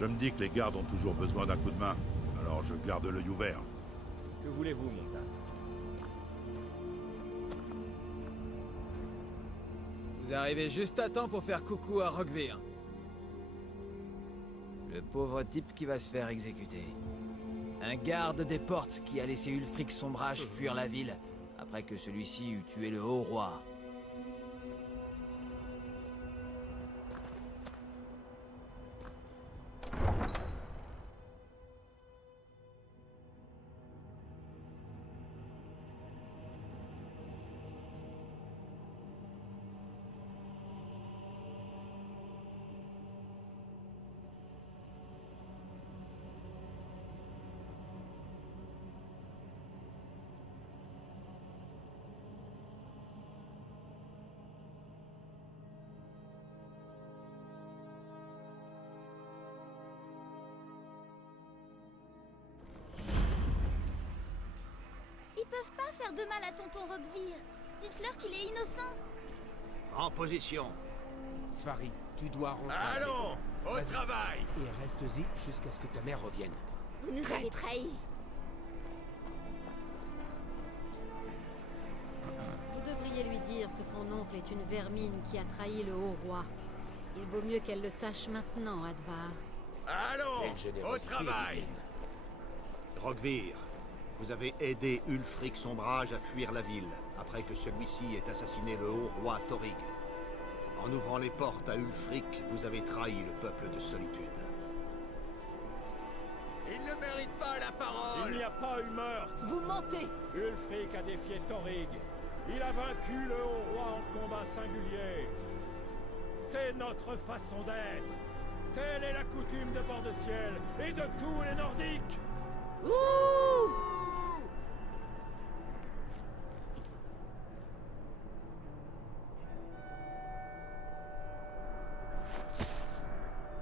Je me dis que les gardes ont toujours besoin d'un coup de main, alors je garde l'œil ouvert. Que voulez-vous, Montagne? Vous arrivez juste à temps pour faire coucou à Rockvir. Le pauvre type qui va se faire exécuter. Un garde des portes qui a laissé Ulfric Sombrage fuir la ville, après que celui-ci eut tué le haut roi. Ils peuvent pas faire de mal à tonton Rockvir. Dites-leur qu'il est innocent. En position. Svari, tu dois rentrer. Allons, au travail. Et reste-y jusqu'à ce que ta mère revienne. Vous nous avez trahis. Vous devriez lui dire que son oncle est une vermine qui a trahi le haut roi. Il vaut mieux qu'elle le sache maintenant, Advar. Allons, Quelle au générosité, travail. Liliane. Rockvir, vous avez aidé Ulfric Sombrage à fuir la ville, après que celui-ci ait assassiné le haut roi Thorig. En ouvrant les portes à Ulfric, vous avez trahi le peuple de Solitude. Il ne mérite pas la parole. Il n'y a pas eu meurtre. Vous mentez! Ulfric a défié Thorig. Il a vaincu le haut roi en combat singulier. C'est notre façon d'être. Telle est la coutume de Bord-de-Ciel et de tous les Nordiques.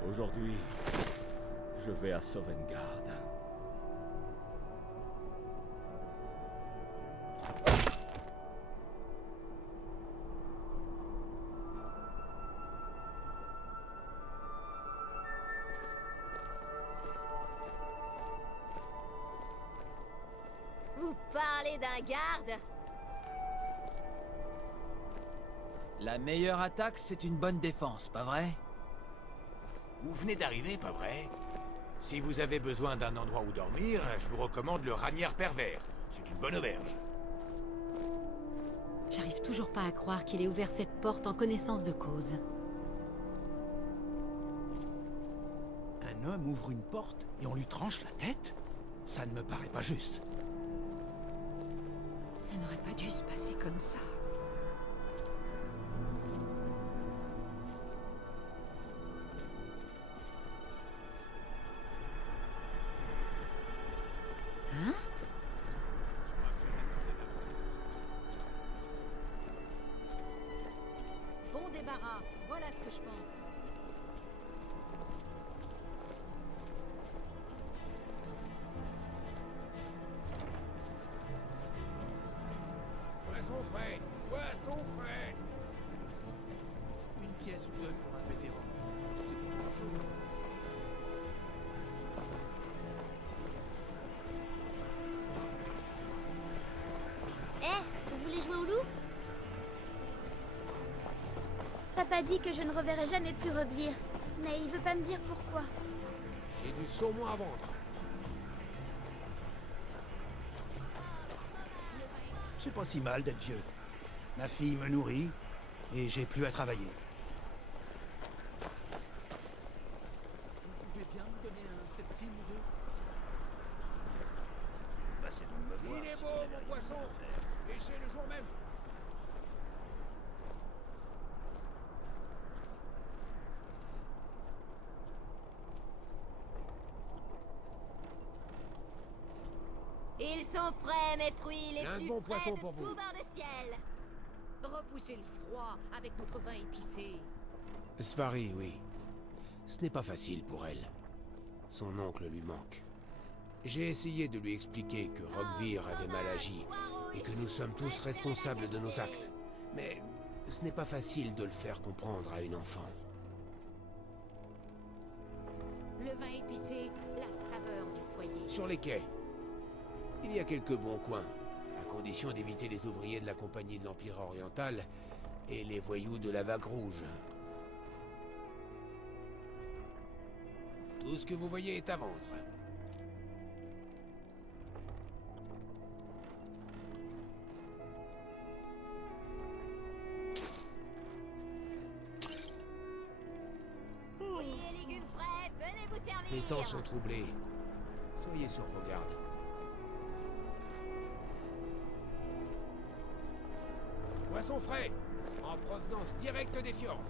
Aujourd'hui, je vais à Sovngarde. Vous parlez d'un garde? La meilleure attaque, c'est une bonne défense, pas vrai? Vous venez d'arriver, pas vrai? Si vous avez besoin d'un endroit où dormir, je vous recommande le Ranière Pervers. C'est une bonne auberge. J'arrive toujours pas à croire qu'il ait ouvert cette porte en connaissance de cause. Un homme ouvre une porte et on lui tranche la tête? Ça ne me paraît pas juste. Ça n'aurait pas dû se passer comme ça. Hein? Bon débarras, voilà ce que je pense. Poisson frais! Poisson frais! Une pièce ou deux pour un vétéran. C'est pas grand-chose. Vous voulez jouer au loup? Papa dit que je ne reverrai jamais plus Rockvir, mais il veut pas me dire pourquoi. J'ai du saumon à vendre. C'est pas si mal d'être vieux. Ma fille me nourrit et j'ai plus à travailler. Vous pouvez bien me donner un septime ou deux? Bah, c'est donc me voir. Il est beau, mon poisson! Pêchez le jour même! Ils sont frais, mes fruits les Un plus bon frais poisson de pour tout vous. Bord-de-Ciel. Repoussez le froid avec notre vin épicé. Svari, oui. Ce n'est pas facile pour elle. Son oncle lui manque. J'ai essayé de lui expliquer que Rockvir avait mal agi et que nous sommes tous responsables de nos actes. Mais ce n'est pas facile de le faire comprendre à une enfant. Le vin épicé, la saveur du foyer. Sur les quais. Il y a quelques bons coins, à condition d'éviter les ouvriers de la Compagnie de l'Empire Oriental et les voyous de la Vague Rouge. Tout ce que vous voyez est à vendre. Fruits et légumes frais, venez vous servir. Les temps sont troublés. Soyez sur vos gardes. Poissons frais, en provenance directe des fjords.